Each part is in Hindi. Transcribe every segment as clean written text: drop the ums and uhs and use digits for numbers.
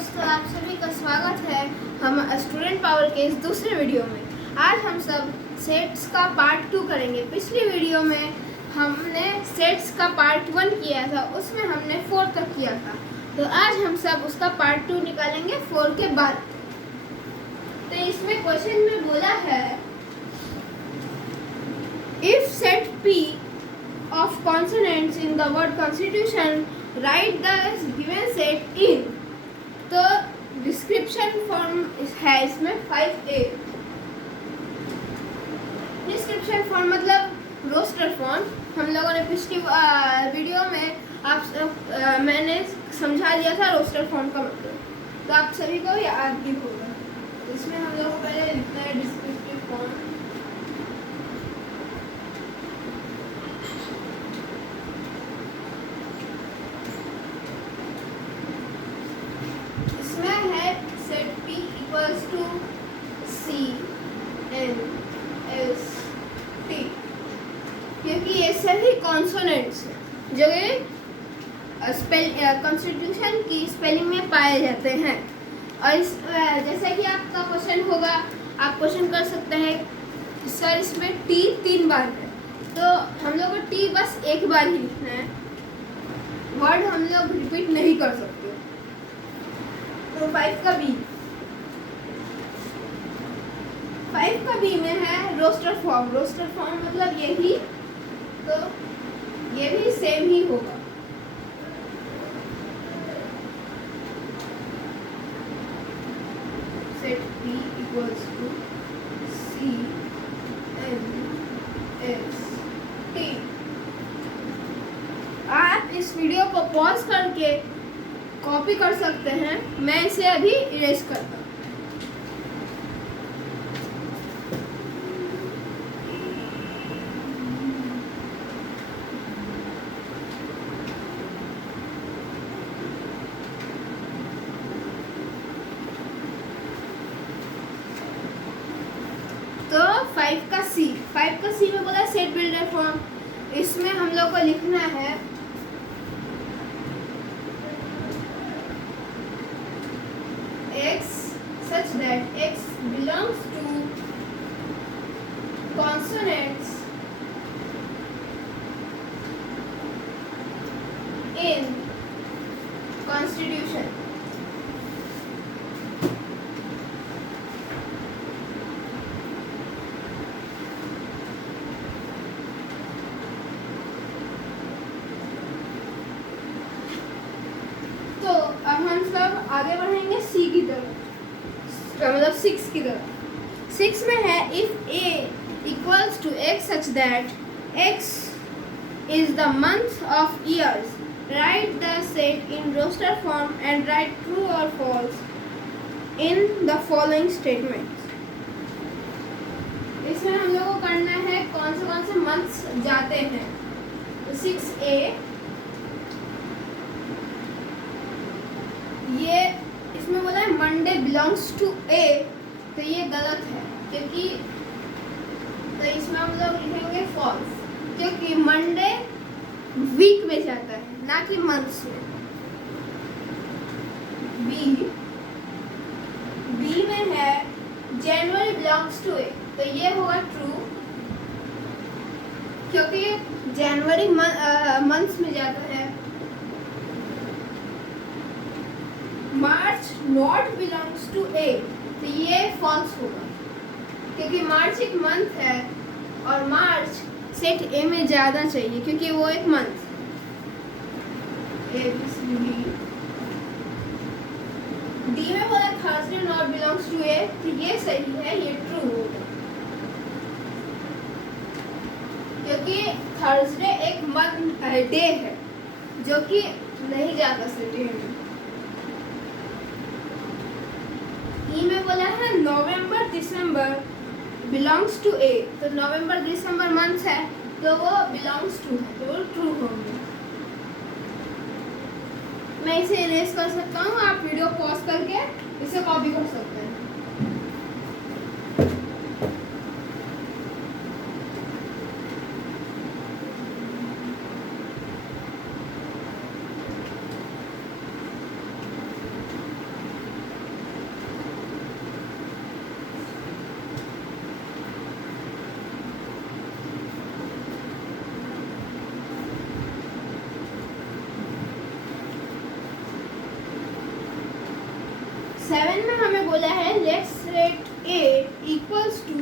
दोस्तों, आप सभी का स्वागत है हम स्टूडेंट पावर के इस दूसरे वीडियो में। आज हम सब सेट्स का पार्ट 2 करेंगे। पिछली वीडियो में हमने सेट्स का पार्ट 1 किया था, उसमें हमने 4 तक किया था। तो आज हम सब उसका पार्ट 2 निकालेंगे 4 के बाद। तो इसमें क्वेश्चन में बोला है, if set P of consonants in the word constitution, write the given set in। तो डिस्क्रिप्शन फॉर्म है इसमें 5A। डिस्क्रिप्शन फॉर्म मतलब रोस्टर फॉर्म। हम लोगों ने पिछली वीडियो में मैंने समझा दिया था रोस्टर फॉर्म का मतलब, तो आप सभी को याद भी होगा। इसमें हम लोग को पहले लिखना है डिस्क्रिप्टिव फॉर्म। टू CNST, क्योंकि ये सभी कॉन्सोनेंट्स जो कॉन्स्टिट्यूशन की स्पेलिंग में पाए जाते हैं। और इस जैसा कि आपका क्वेश्चन होगा, आप क्वेश्चन कर सकते हैं सर इसमें T 3 बार है, तो हम लोग को T बस एक बार ही लिखना है, वर्ड हम लोग रिपीट नहीं कर सकते। तो 5 का बी में है रोस्टर फॉर्म। रोस्टर फॉर्म मतलब यही, तो ये भी सेम ही होगा। Set P equals to CNST। आप इस वीडियो को पॉज करके कॉपी कर सकते हैं। मैं इसे अभी इरेज करता हूँ। तो 5 का सी में बोला सेट बिल्डर फॉर्म। इसमें हम लोग को लिखना है x such that x belongs to consonants in constitution। तो अब हम सब आगे बढ़ेंगे सी की तरफ, मतलब 6 की तरफ। 6 में है if A equals to x such that x is the month of years, write the set in roster form and write true or false in the following statements। इसमें हम लोगों को करना है कौन से मंथ्स जाते हैं। तो 6A, ये इसमें बोला है मंडे बिलोंग्स टू A, तो ये गलत है, क्योंकि तो इसमें हम लोग लिखेंगे फॉल्स, क्योंकि मंडे वीक में जाता है ना कि मंथ्स में। बी में है जनवरी बिलोंग्स टू A, तो ये होगा ट्रू, क्योंकि जनवरी मंथ्स में जाता है। मार्च नॉट बिलोंग्स टू A, तो ये फॉल्स होगा, क्योंकि मार्च एक मंथ है और मार्च सेट A में ज़्यादा चाहिए, क्योंकि वो एक मंथ। डी में बोला Thursday not belongs to A, तो ये सही है, ये ट्रू होगा, क्योंकि थर्सडे एक मंथ डे है जो कि नहीं जाता सेट A में। ई में बोला है नवंबर दिसंबर बिलोंग्स टू A, तो नवंबर दिसंबर मंथ है, तो वो बिलोंग्स टू है, तो वो ट्रू होंगे। मैं इसे इरेज कर सकता हूँ, आप वीडियो पॉज करके इसे कॉपी कर सकते हैं। 7 में हमें बोला है let's set A equals to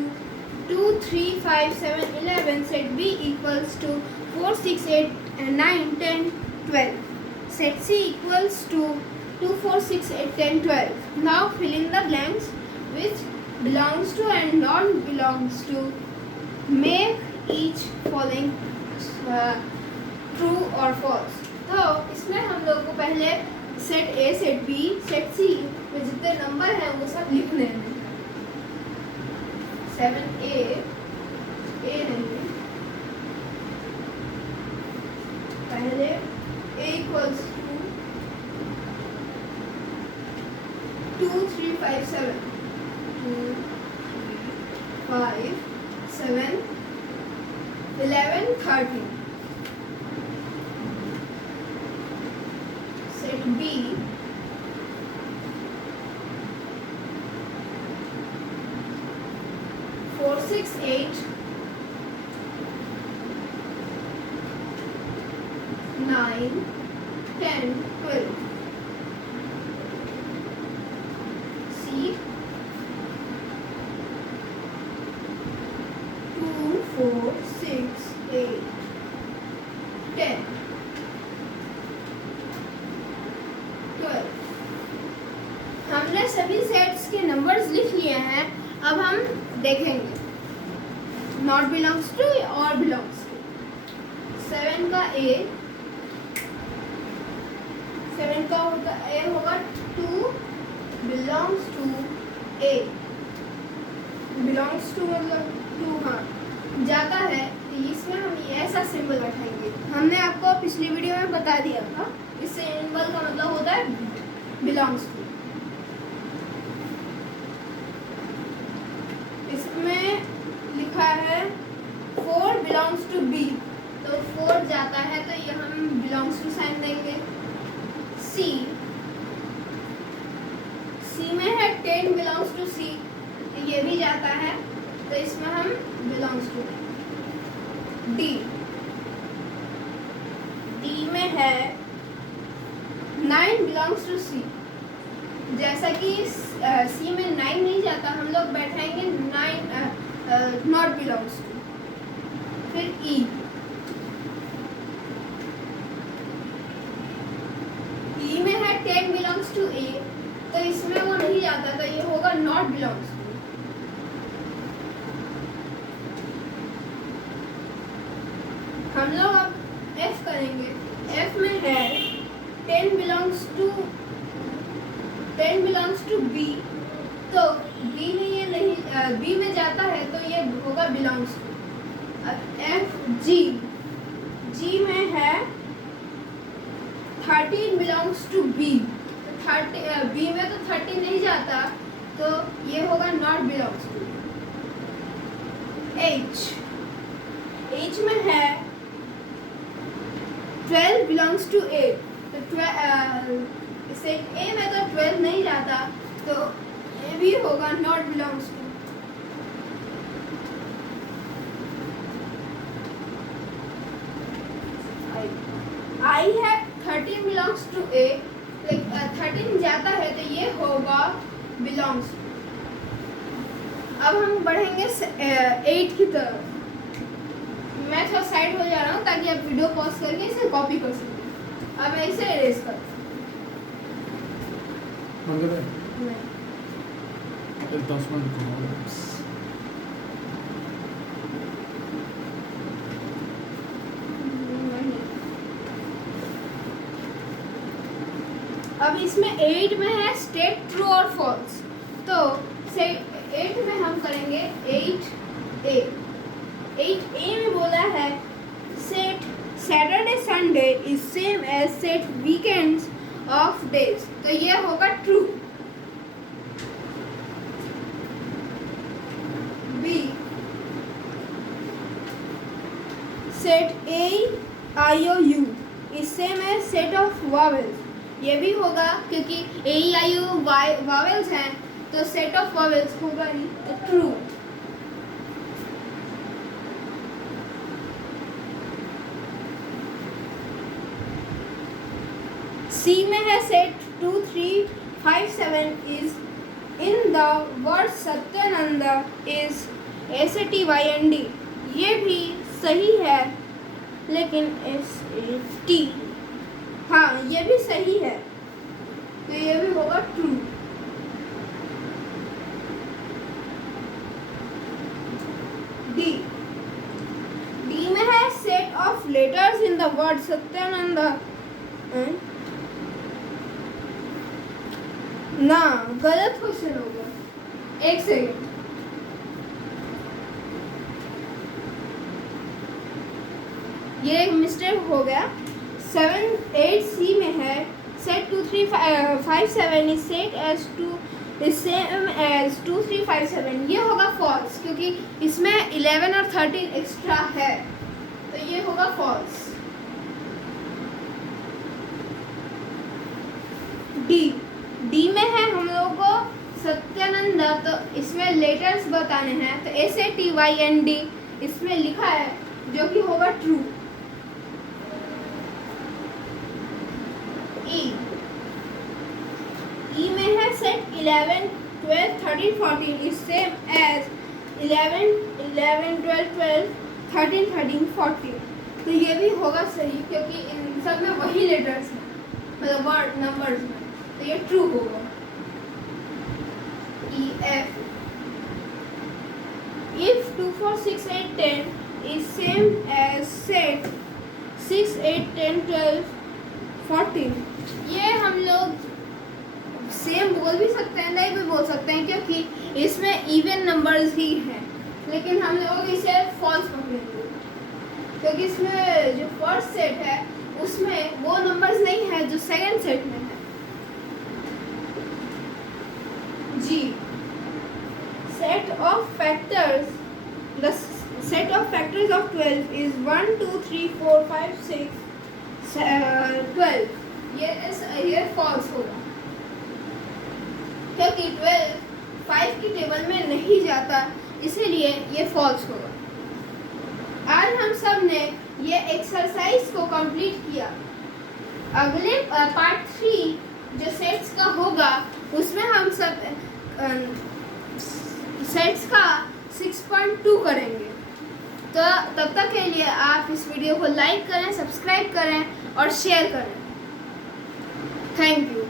2 3 5 7 11, set B equals to 4 6 8 9 10 12, set C equals to 2 4 6 8 10 12. Now fill in the blanks which belongs to and non belongs to. Make each following true or false. तो इसमें हम लोग को पहले set A, set B, set C में जितने नंबर हैं वो सब लिखने हैं. 7A नहीं, पहले A equals to 2 3 5 7 2 3 5 7 11 13. Set B 4 6 8 9 10 12. C 2 4 6 8 10 12. हमने सभी सेट्स के नंबर्स लिख लिए हैं. अब हम देखेंगे नॉट बिलोंग्स टू और बिलोंग्स टू. 7 का A, 7 का होगा A होगा 2 belongs to A. Belongs to मतलब 2 हाँ जाता है, तो इसमें हम ऐसा सिंबल बैठाएंगे. हमने आपको पिछली वीडियो में बता दिया था इस सिंबल का मतलब होता है बिलोंग्स टू. इसमें लिखा है 4 बिलोंग्स टू B, तो 4 जाता है तो ये हम बिलोंग्स टू साइन देंगे. C में है 10 बिलोंग्स टू C, तो ये भी जाता है तो इसमें हम बिलोंग्स टू. D में है 9 बिलोंग्स टू C. जैसा कि C में 9 नहीं जाता, हम लोग बैठाएंगे 9 नॉट बिलोंग्स टू. फिर E में है 10 बिलोंग्स टू A, तो इसमें वो नहीं जाता, तो ये होगा नॉट बिलोंग्स टू. हम लोग अब F करेंगे. F में है 10 बिलोंग्स टू B, तो B में ये नहीं B में जाता है तो ये होगा बिलोंग्स टू. अब F G में है 13 बिलोंग्स टू B, तो B में तो 13 नहीं जाता, तो ये होगा नॉट बिलोंग्स टू. H में है 12 बिलोंग्स टू A, तो सेट A में तो 12 नहीं जाता, तो ये भी होगा नॉट बिलोंग्स टू. I है 13 बिलोंग्स टू A, 13 जाता है तो ये होगा बिलोंग्स टू. अब हम बढ़ेंगे 8 की तरफ. मैं थोड़ा साइड हो जा रहा हूँ ताकि आप वीडियो पॉज करके इसे कॉपी कर सकें. अब मैं इसे इरेज करता हूँ. 10 मिनट अब इसमें 8 में है स्टेट ट्रू और फॉल्स, तो से 8 में हम करेंगे 8A में बोला है set Saturday Sunday is same as set weekends of days, तो ये होगा true. B set AIOU is same as set of vowels, ये भी होगा क्योंकि AEIO वावेल्स हैं, तो सेट ऑफ वावेल्स होगा नहीं, तो ट्रू. C में है set 2 3 5 7 57 is in the word Satyananda is SATYND. ये भी सही है, लेकिन SAT, हाँ ये भी सही है, तो ये भी होगा ट्रू। डी में है set of letters in the word Satyanand. ना, गलत क्वेश्चन होगा। एक सेकेंड, ये एक मिस्टेक हो गया। 7-8C में है set 2357 is set as to is same as 2357। ये होगा फॉल्स, क्योंकि इसमें 11 और 13 एक्स्ट्रा है, तो ये होगा फॉल्स। डी में है हम लोगों को सत्यानंद, तो इसमें लेटर्स बताने हैं, तो SATYND इसमें लिखा है, जो कि होगा ट्रू। ई में है सेट 11, 12, 13, 14 इज सेम एज 11, 11, 12, 12, 13, 13, 14। तो ये भी होगा सही, क्योंकि इन सब में वही लेटर्स हैं, मतलब वर्ड नंबर्स में, तो ये ट्रू होगा। EF if 2, 4, 6, 8, 10 is same as set 6, 8, 10, 12, 14, ये हम लोग सेम बोल भी सकते हैं, नहीं भी बोल सकते हैं, क्योंकि इसमें इवन नंबर्स ही हैं, लेकिन हम लोग इसे फॉल्स पकड़ेंगे, क्योंकि इसमें जो फर्स्ट सेट है उसमें वो नंबर्स नहीं है जो सेकंड सेट में है। जी, set of factors, the set of factors of 12 is 1, 2, 3, 4, 5, 6, 12। ये फॉल्स होगा, क्योंकि 12 5 की टेबल में नहीं जाता, इसीलिए ये फॉल्स होगा। आज हम सब ने ये एक्सरसाइज को कंप्लीट किया। अगले पार्ट 3 जो सेट्स का होगा, उसमें हम सब सेट्स का 6.2 करेंगे। तो तब तक के लिए आप इस वीडियो को लाइक करें, सब्सक्राइब करें और शेयर करें। Thank you.